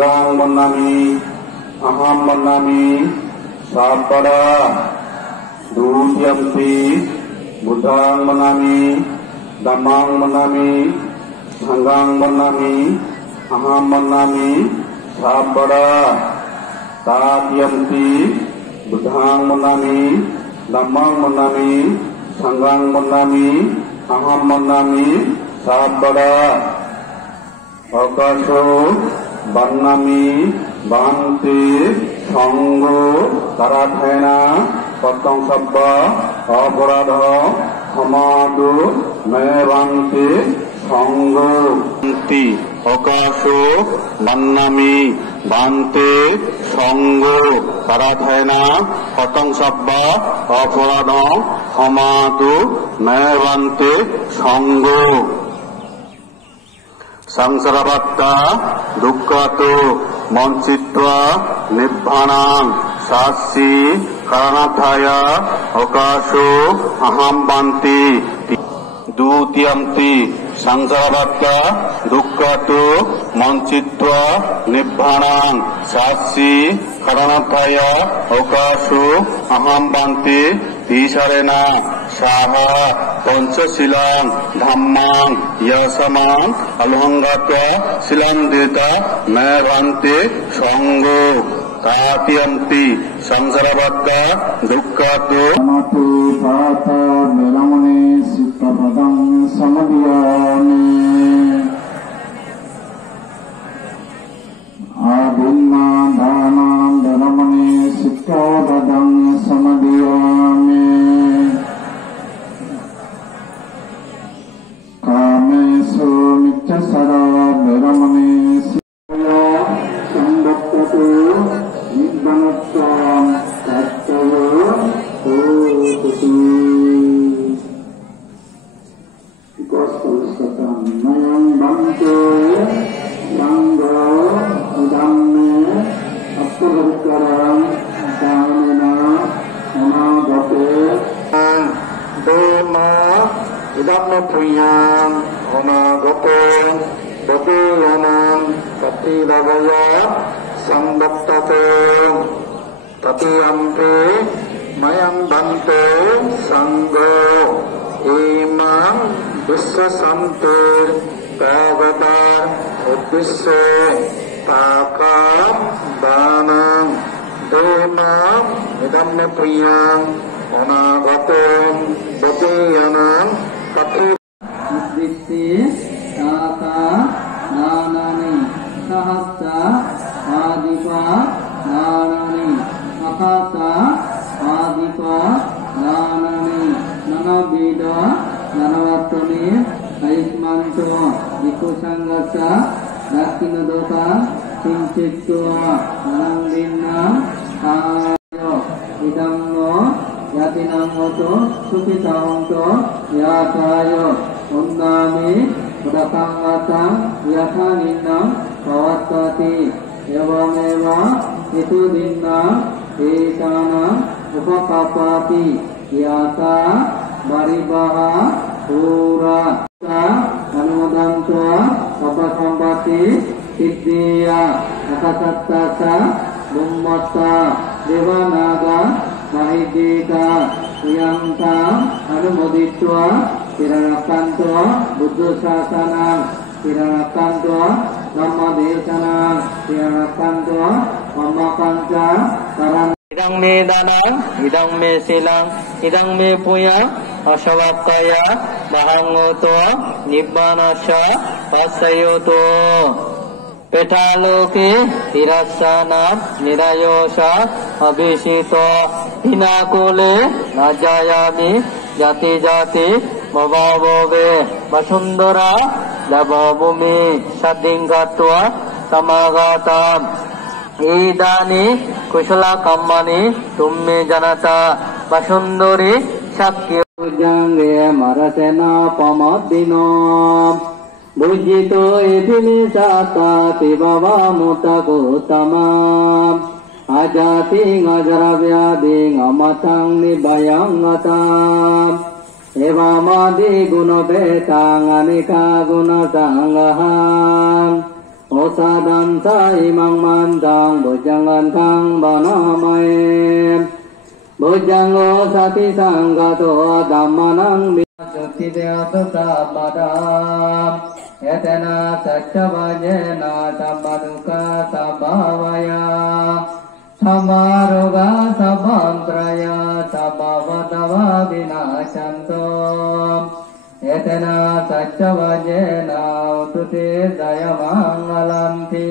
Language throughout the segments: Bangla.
Sanggang menami, aham menami, sabada, dutiyampi, buddhang menami, dhammang menami, sanggang menami, aham menami, sabada, tatiyampi, buddhang menami, dhammang menami, sanggang menami, aham menami, sabada, akaso, bannami, banti, sanggo, taradhaina, patang sabba, aparadha, hamadu, mevanti, sanggo, banti, akaso, bannami, banti, sanggo, taradhaina, patang sabba, aparadha, hamadu, mevanti, sanggo. Sangsarabatta dukkhato mancitva nibbhanang sassi karanathaya akaso aham banti dutiyamti sangsarabatta dukkhato mancitva nibbhanang sassi karanathaya akaso aham banti tisarena saha pancasilang dhammang yasamang alhangatva silandita mevanti sanggo tatiyampi sangsarabatta dukkhato amatu pata melamane sittapadam samadhyami adinna dhanam melamane sittapadam samadhyami kamesu miccasara veramane siya sambattato nibbanatam tattava hoti gospelsatam mayam bante sangga dhamme appavarikaram dhamena anagate dhamma idamma priyam anagate bodhiyanam patilavaya sambattato tatiyampe mayam bante sanggo imam vissasanti pavatar uddisse takam danam demam idamma priyam anagatem bodhiyanam tati uddisse taka danani sahasra adipa danani akata adipa danani nanabida nanavatani aismanto vikusangasa dakkinadoka kincittua nanandinna ayo idamno yatinangoto sukitaonto yatayo undami padakangatang yathaninam pavattati evameva itu dinna ekana upakapati yata baribaha pura anumodanto apasambati siddhiya akasattasa bummatta devanaga mahidika yanta anumoditva tiranakanto buddha sasana tiranakanto dhamma desana tiranakanto mamakanca taran idang me danang idang me silang idang me puya asavakaya mahangoto nibbanasya pasayoto petaloke tirasana nirayosha abhisito hinakole najayami jati jati bhavavove vasundara labhavumi sadingatva samagatam idani kusala kammani tumme janata vasundari shakya jange marasena pamadino bujito edini sata tibava mutakutama ajati ngajaravya amatang nibayang atam evamadi guna betang anika guna sangham โอสาดันสาอิมังมันตังบุจังกันทังบานามัยบุจังโอสัติสังกโตธัมมานังวิสุทธิเตตุตาปดามเอเตนะสัจจวัจเจนะสัพพทุกขาสัพพาวายาธัมมารุกาสัพพันตรายาสัพพวัตวะวินาชันโตเอเตนะสัจจวัจเจนะอุตุเตสยมังคลันติ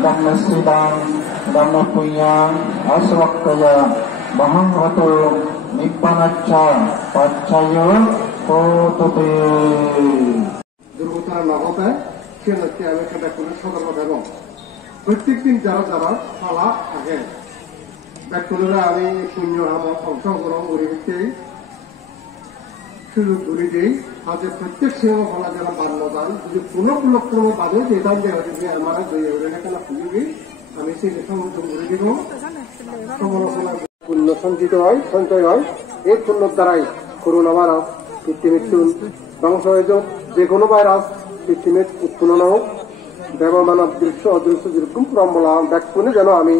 Idang nasidang, idang napuyang, aswakkaya, mahanghato, nibbanacha, paccaya, kotote. দুর্ঘটনা না ঘটায় সেক্ষেত্রে আমি সেটা করে সতর্ক দেব। প্রত্যেকদিন যারা যারা ফালা থাকে ব্যক্তিরা আমি শূন্য অংশগ্রহণ করে সুযোগ করে দিই আজ প্রত্যেক সিংহ ফালা যারা বান্য দান যদি পুনঃক্রমে বাদে যে দান দেওয়া যদি আমার কেন খুঁজবি আমি সেই সমর্থন করে দিব। সমালোচনা পুণ্য সঞ্চিত হয়, সঞ্চয় হয়। এই পুণ্যর দ্বারাই করোনা ভাইরাস পৃথিবীর ধ্বংসযোগ যে কোনো ভাইরাস পৃথিবীর উৎপন্ন হোক ব্যবমান দৃশ্য অদৃশ্য যেরকম প্রম্বলা ব্যাকুণে যেন আমি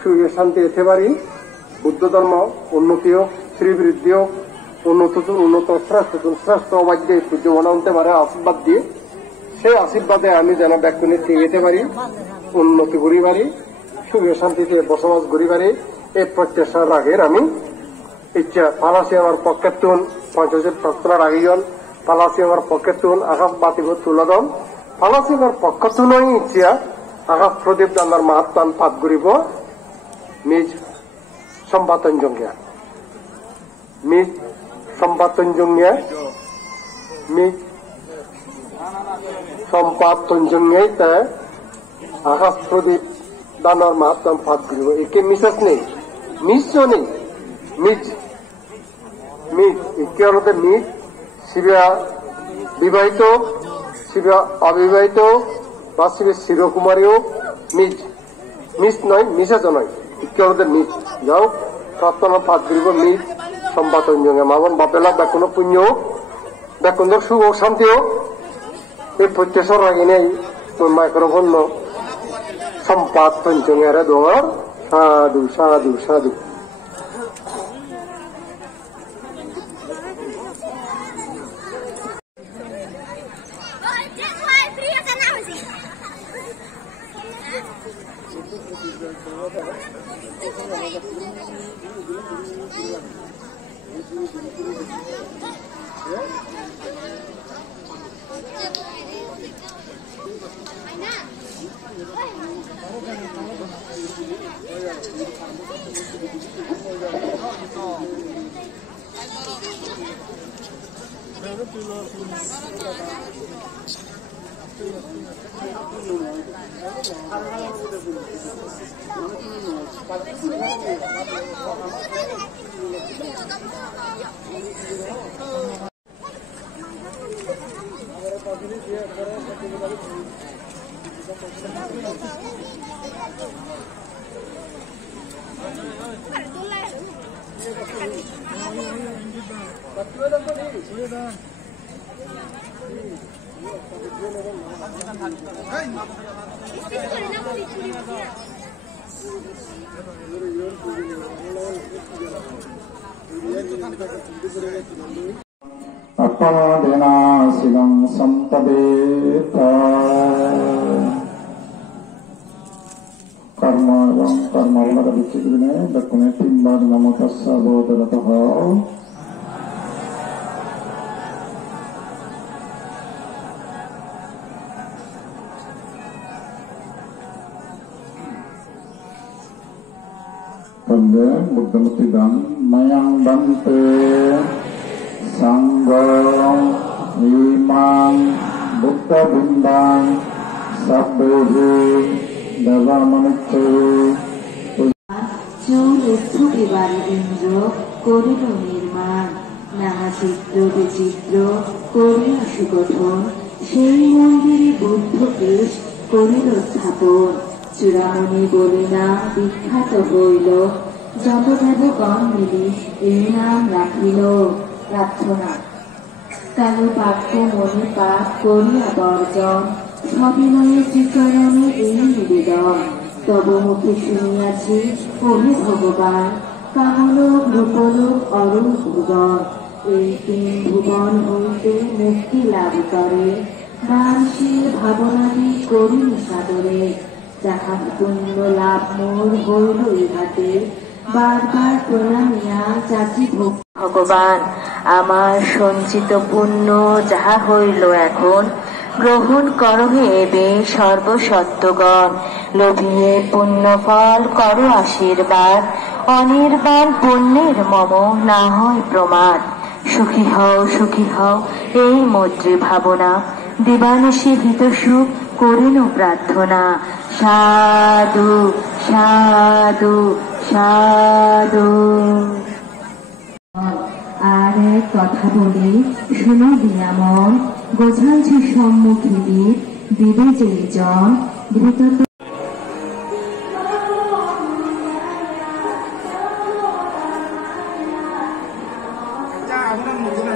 সুখে শান্তি যেতে পারি। বুদ্ধ ধর্ম উন্নতি হোক, শ্রীবৃদ্ধি হোক, উন্নত শ্রেষ্ঠ অবাধ্যে পূজ্যমান হতে পারে আশীর্বাদ দিয়ে সেই আশীর্বাদে আমি যেন ব্যাকুণে থেকে যেতে পারি, উন্নতি করি পারি, সুখে শান্তিতে বসবাস করি পারি। এই প্রত্যাশার রাগের আমি ইচ্ছা পালাসি আমার পক্ষে তুন ৫০ প্রার্থনা রাগিজন পালাসি আমার পক্ষে তুন আকাশ বাতিব তুলদম পালাসি আমার পক্ষ তুনই ইচ্ছা আকাশ প্রদীপ দান্দার মাহাত্মান পাত করিব নিজ সম্পাতঞ্জঙ্গিয়া নিজ সম্পাতঞ্জঙ্গিয়া নিজ সম্পাতঞ্জঙ্গিয়াই তা আকাশ প্রদীপ দান্দার মাহাত্মান পাত করিব। একে মিসাস নেই, নিশ্চয় নেই, মিজ মিজ একে হলতে মিজ শিবা বিবাহিত, শিবা অবিবাহিত বা শিবের চিরকুমারীও মিজ মিজ নয়, মিসাজ নয়, একে হলতে মিজ যাও প্রার্থনা পাঠ করিব মিজ সম্পাতঞ্জঙ্গে মামন বাপেলা ব্যাকুণ পুণ্য হোক, ব্যাকুণের সুখ হোক, শান্তি হোক। এই প্রত্যাশার রাখি নেই মাইক্রোফোন সম্পাতঞ্জঙ্গের দোয়ার সাধু সাধু সাধু। Apadena sampadeta karma yang karma pada bukti ini dakune timba namo tassa bodhataha Kemudian Buddha dan mayang bante sanggong imam Buddha bundang sabbehi dava manucce চৌলক্ষ বিবার ইন্দ্র করিল নির্মাণ নানা চিত্র বিচিত্র করিল সুগঠন সেই মন্দিরে বুদ্ধকেশ করিল স্থাপন চূড়ামণি বলে না বিখ্যাত হইল যত দেবগণ মিলি এই নাম রাখিল প্রার্থনা কালো বাক্য মনে পাপ করিয়া বর্জন সবিনয়ে শ্রীচরণে এই নিবেদন তব মুখে শুনিয়াছি ওহে ভগবান কামলোক রূপলোক অরূপ ভুবন এই তিন ভুবন হইতে মুক্তি লাভ করে দানশীল ভাবনাদি করি সাদরে যাহা পুণ্য লাভ মোর হইল ইহাতে বারবার প্রণামিয়া চাচি ভগবান আমার সঞ্চিত পুণ্য যাহা হইল এখন গ্রহণ করহে এবে সর্বসত্ত্বগণ লোভিয়ে পুণ্য ফল করো আশীর্বাদ অনির্বাণ পুণ্যের মম না হয় প্রমাদ সুখী হও এই মৈত্রী ভাবনা দিবানিশি হিত সুখ করিন প্রার্থনা সাধু সাধু সাধু আর এক কথা বলি শুনো দিয়ামন গোছালছি সম্মুখী দিবে যে জন দ্রুত 자, 아무나 먹으면